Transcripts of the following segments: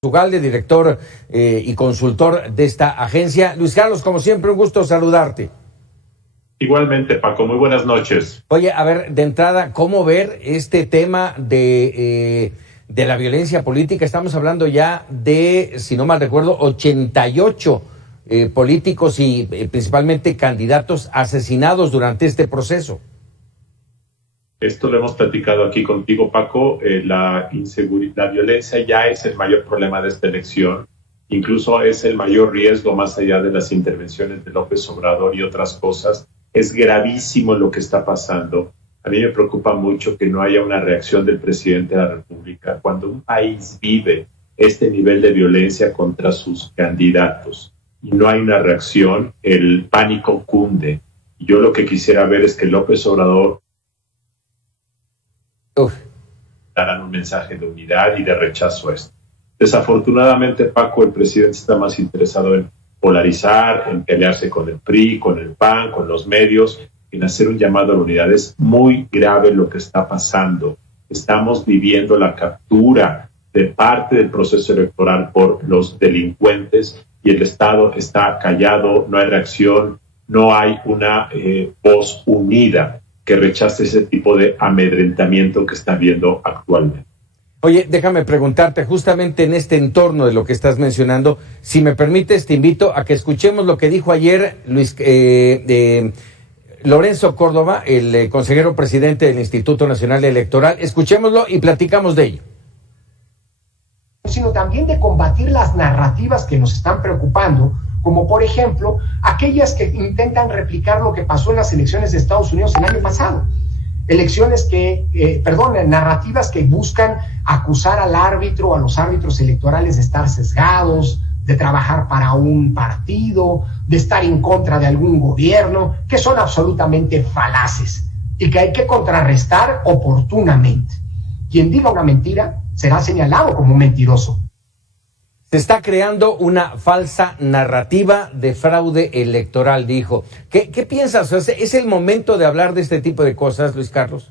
Ugalde, director y consultor de esta agencia. Luis Carlos, como siempre, un gusto saludarte. Igualmente, Paco, muy buenas noches. Oye, a ver, de entrada, ¿cómo ver este tema de la violencia política? Estamos hablando ya de, si no mal recuerdo, 88 políticos y principalmente candidatos asesinados durante este proceso. Esto lo hemos platicado aquí contigo, Paco. La violencia ya es el mayor problema de esta elección. Incluso es el mayor riesgo más allá de las intervenciones de López Obrador y otras cosas. Es gravísimo lo que está pasando. A mí me preocupa mucho que no haya una reacción del presidente de la República cuando un país vive este nivel de violencia contra sus candidatos y no hay una reacción, el pánico cunde. Yo lo que quisiera ver es que López Obrador darán un mensaje de unidad y de rechazo a esto. Desafortunadamente, Paco, el presidente está más interesado en polarizar, en pelearse con el PRI, con el PAN, con los medios, en hacer un llamado a la unidad. Es muy grave lo que está pasando. Estamos viviendo la captura de parte del proceso electoral por los delincuentes y el Estado está callado, no hay reacción, no hay una voz unida que rechace ese tipo de amedrentamiento que está viendo actualmente. Oye, déjame preguntarte, justamente en este entorno de lo que estás mencionando, si me permites, te invito a que escuchemos lo que dijo ayer Lorenzo Córdoba, el consejero presidente del Instituto Nacional Electoral. Escuchémoslo y platicamos de ello. Sino también de combatir las narrativas que nos están preocupando, como por ejemplo aquellas que intentan replicar lo que pasó en las elecciones de Estados Unidos el año pasado. Narrativas que buscan acusar al árbitro, a los árbitros electorales de estar sesgados, de trabajar para un partido, de estar en contra de algún gobierno, que son absolutamente falaces y que hay que contrarrestar oportunamente. Quien diga una mentira será señalado como un mentiroso. Se está creando una falsa narrativa de fraude electoral, dijo. ¿Qué piensas? ¿Es el momento de hablar de este tipo de cosas, Luis Carlos?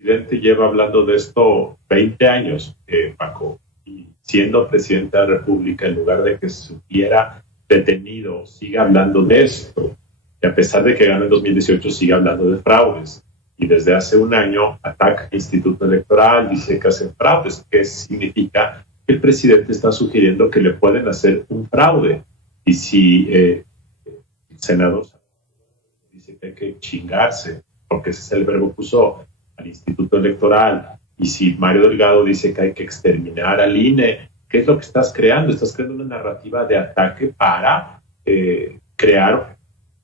El presidente lleva hablando de esto 20 años, Paco, y siendo presidente de la República, en lugar de que se hubiera detenido, sigue hablando de esto. Y a pesar de que ganó en 2018, sigue hablando de fraudes. Y desde hace un año ataca al Instituto Electoral, dice que hacen fraudes. ¿Qué significa? El presidente está sugiriendo que le pueden hacer un fraude. Y si el senador dice que hay que chingarse, porque ese es el verbo que usó, al Instituto Electoral, y si Mario Delgado dice que hay que exterminar al INE, ¿qué es lo que estás creando? Estás creando una narrativa de ataque para crear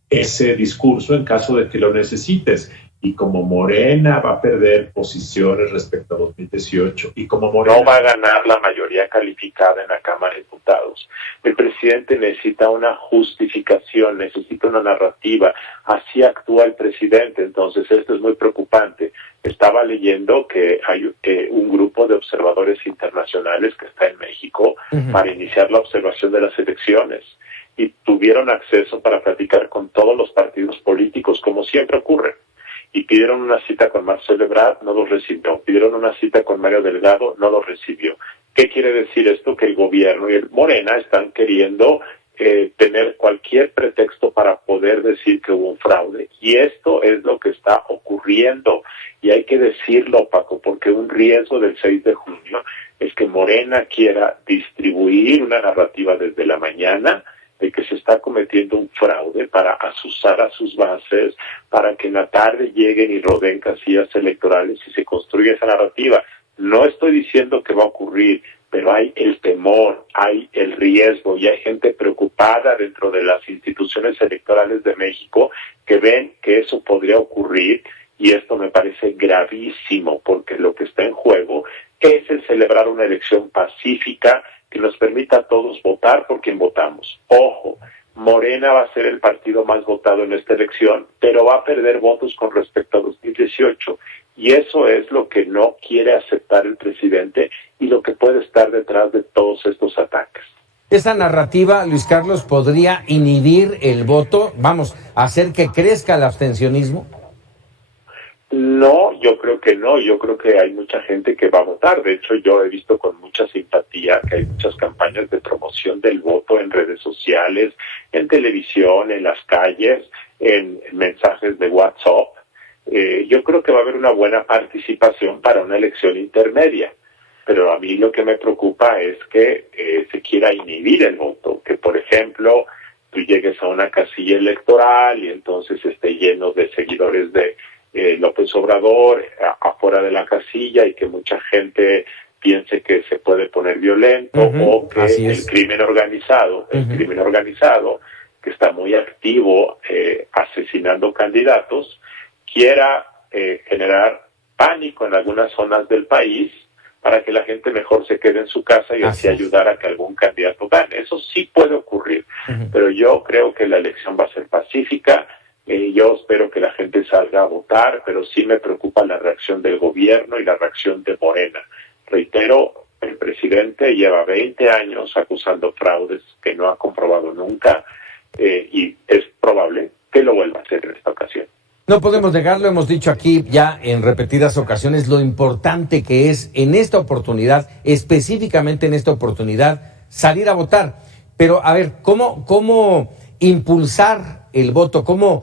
ese discurso en caso de que lo necesites. Y como Morena va a perder posiciones respecto a 2018 y como Morena no va a ganar la mayoría calificada en la Cámara de Diputados, el presidente necesita una justificación, necesita una narrativa. Así actúa el presidente. Entonces esto es muy preocupante. Estaba leyendo que hay un grupo de observadores internacionales que está en México para iniciar la observación de las elecciones y tuvieron acceso para platicar con todos los partidos políticos, como siempre ocurre. Y pidieron una cita con Marcelo Ebrard, no lo recibió. Pidieron una cita con Mario Delgado, no lo recibió. ¿Qué quiere decir esto? Que el gobierno y el Morena están queriendo tener cualquier pretexto para poder decir que hubo un fraude. Y esto es lo que está ocurriendo. Y hay que decirlo, Paco, porque un riesgo del 6 de junio es que Morena quiera distribuir una narrativa desde la mañana de que se está cometiendo un fraude para asusar a sus bases, para que en la tarde lleguen y rodeen casillas electorales y se construya esa narrativa. No estoy diciendo que va a ocurrir, pero hay el temor, hay el riesgo y hay gente preocupada dentro de las instituciones electorales de México que ven que eso podría ocurrir y esto me parece gravísimo porque lo que está en juego es el celebrar una elección pacífica que nos permita a todos votar por quien votamos. Ojo, Morena va a ser el partido más votado en esta elección, pero va a perder votos con respecto a 2018. Y eso es lo que no quiere aceptar el presidente y lo que puede estar detrás de todos estos ataques. ¿Esa narrativa, Luis Carlos, podría inhibir el voto? Vamos, hacer que crezca el abstencionismo. No, yo creo que no. Yo creo que hay mucha gente que va a votar. De hecho, yo he visto con mucha simpatía que hay muchas campañas de promoción del voto en redes sociales, en televisión, en las calles, en mensajes de WhatsApp. Yo creo que va a haber una buena participación para una elección intermedia, pero a mí lo que me preocupa es que se quiera inhibir el voto, que por ejemplo tú llegues a una casilla electoral y entonces esté lleno de seguidores de López Obrador afuera de la casilla y que mucha gente piense que se puede poner violento, o que el crimen organizado, que está muy activo asesinando candidatos, quiera generar pánico en algunas zonas del país para que la gente mejor se quede en su casa y así ayudar a que algún candidato gane. Eso sí puede ocurrir, pero yo creo que la elección va a ser pacífica. Yo espero que la gente salga a votar, pero sí me preocupa la reacción del gobierno y la reacción de Morena. Reitero, el presidente lleva 20 años acusando fraudes que no ha comprobado nunca, y es probable que lo vuelva a hacer en esta ocasión. No podemos negarlo, hemos dicho aquí ya en repetidas ocasiones lo importante que es en esta oportunidad, específicamente en esta oportunidad, salir a votar. Pero a ver, ¿cómo impulsar el voto? ¿Cómo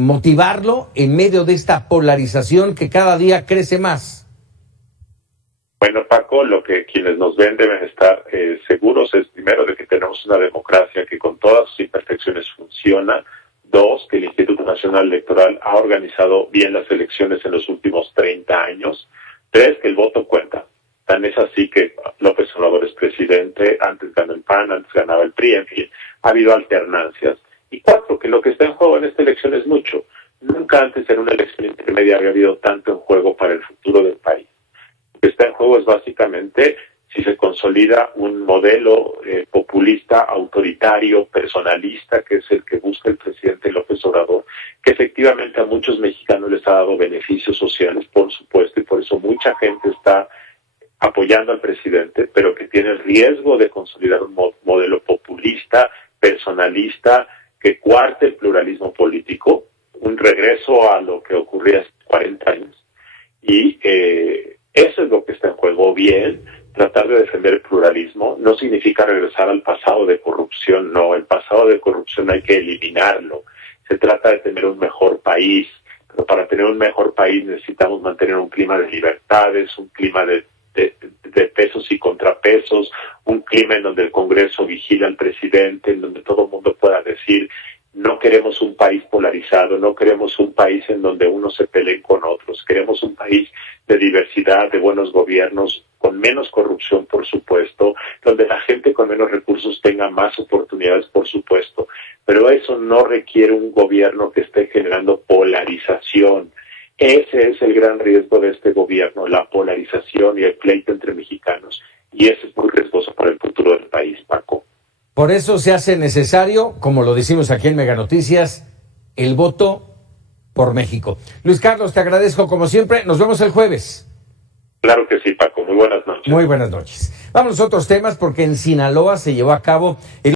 motivarlo en medio de esta polarización que cada día crece más? Bueno, Paco, lo que quienes nos ven deben estar seguros es, primero, de que tenemos una democracia que con todas sus imperfecciones funciona. Dos, que el Instituto Nacional Electoral ha organizado bien las elecciones en los últimos 30 años. Tres, que el voto cuenta. Tan es así que López Obrador es presidente, antes ganó el PAN, antes ganaba el PRI, en fin, ha habido alternancias. Y cuatro, que lo que está en juego en esta elección es mucho. Nunca antes en una elección intermedia había habido tanto en juego para el futuro del país. Lo que está en juego es básicamente si se consolida un modelo populista, autoritario, personalista, que es el que busca el presidente López Obrador, que efectivamente a muchos mexicanos les ha dado beneficios sociales, por supuesto, y por eso mucha gente está apoyando al presidente, pero que tiene el riesgo de consolidar un modelo populista, personalista, que cuarte el pluralismo político, un regreso a lo que ocurría hace 40 años. Y eso es lo que está en juego. Bien, tratar de defender el pluralismo no significa regresar al pasado de corrupción, no, el pasado de corrupción hay que eliminarlo. Se trata de tener un mejor país, pero para tener un mejor país necesitamos mantener un clima de libertades, un clima de pesos y contrapesos, un clima en donde el Congreso vigila al presidente, en donde todo el mundo pueda decir: no queremos un país polarizado, no queremos un país en donde unos se peleen con otros, queremos un país de diversidad, de buenos gobiernos, con menos corrupción, por supuesto, donde la gente con menos recursos tenga más oportunidades, por supuesto, pero eso no requiere un gobierno que esté generando polarización. Ese es el gran riesgo de este gobierno, la polarización y el pleito entre mexicanos, y eso es muy riesgoso para el futuro del país, Paco. Por eso se hace necesario, como lo decimos aquí en Mega Noticias, el voto por México. Luis Carlos, te agradezco como siempre. Nos vemos el jueves. Claro que sí, Paco. Muy buenas noches. Muy buenas noches. Vamos a otros temas porque en Sinaloa se llevó a cabo